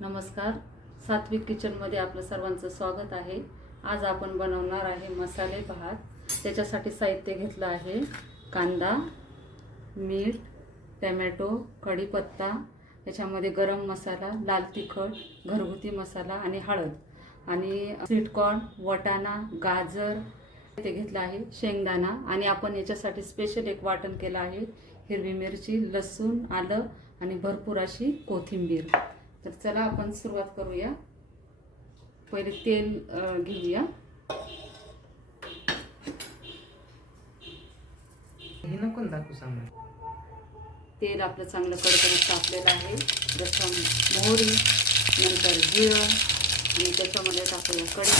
नमस्कार, सात्विक किचनमध्ये आपलं सर्वांचं स्वागत आहे। आज आपण बनवणार आहे मसाले भात। त्याच्यासाठी साहित्य घेतलं आहे कांदा, मीठ, टोमॅटो, कढीपत्ता, त्याच्यामध्ये गरम मसाला, लाल तिखट, घरगुती मसाला आणि हळद आणि स्वीट कॉर्न, वाटाणा, गाजर ते घेतलं आहे, शेंगदाणा आणि आपण याच्यासाठी स्पेशल एक वाटण केलं आहे, हिरवी मिरची, लसूण, आलं आणि भरपूर अशी कोथिंबीर। तर चला आपण सुरुवात करूया। पहिले तेल घेऊया। हे नको दाखवू सांग। तेल आपलं चांगलं कडकडीत तापलेलं आहे। प्रथम मोहरी, नंतर जिरं आणि त्याच्यामध्ये टाकूया कढी,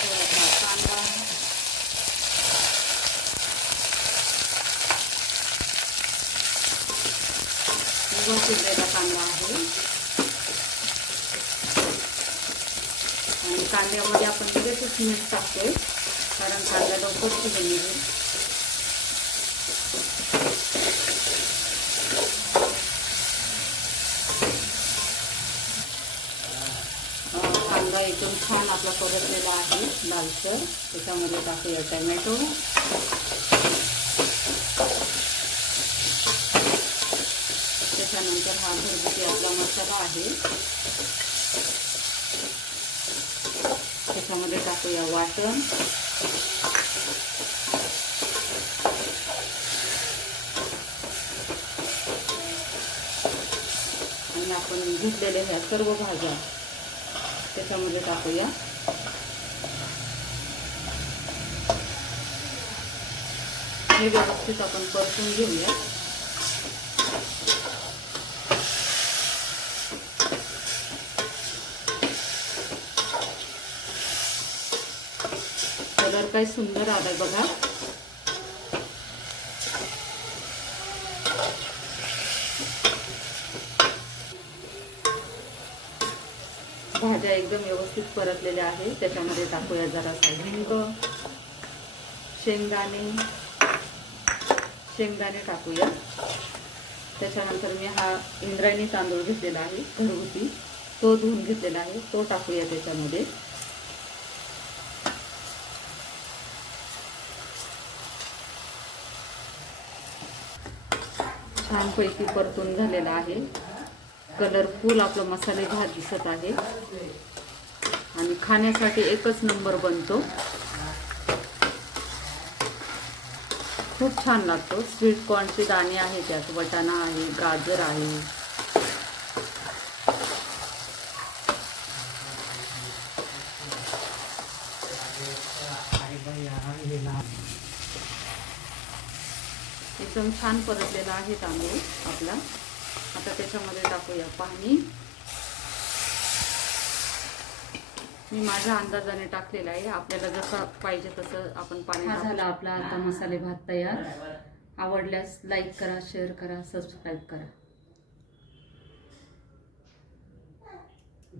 थोडासा कांदा, चिरलेला कांदा आहे आणि कांद्यामध्ये आपण लगेचच मीठ टाकतोय कारण कांदा लवकर शिजून निघेल। कांदा एकदम छान आपला परतलेला आहे लालसर। त्याच्यामध्ये टाकूया टोमॅटो, त्याच्यानंतर हा घरगुती आपला मसाला आहे, त्याच्यामध्ये टाकूया वाटण, आणि आपण घेतलेल्या ह्या सर्व भाज्या त्याच्यामध्ये टाकूया। हे व्यवस्थित आपण परतून घेऊया। कलर काय सुंदर आलाय बघा। भाज्या एकदम व्यवस्थित परतलेल्या आहेत। त्याच्यामध्ये टाकूया जरासा हिंग, शेंगदाणे टाकूया। त्याच्यानंतर मी हा इंद्रायणी तांदूळ घेतलेला आहे घरगुती, तो धुवून घेतलेला आहे, तो टाकूया त्याच्यामध्ये। छानपैकी परतून झालेला आहे। कलरफुल आपला मसाले भात दिसत आहे आणि खाण्यासाठी एकच नंबर बनतो। खूप छान लागतो। स्वीट कॉर्नचे दाणे आहे, त्यात वाटाणा आहे, गाजर आहे, एकदम छान परतलेला आहे तांदूळ आपला। आता त्याच्यामध्ये टाकूया पाणी। मी माझ्या अंदाजाने टाकलेला आहे, आपल्याला जसं पाहिजे तसं आपण पाणी टाकू। झाला आपला आता मसाले भात तयार। आवडल्यास लाईक करा, शेअर करा, सबस्क्राईब करा।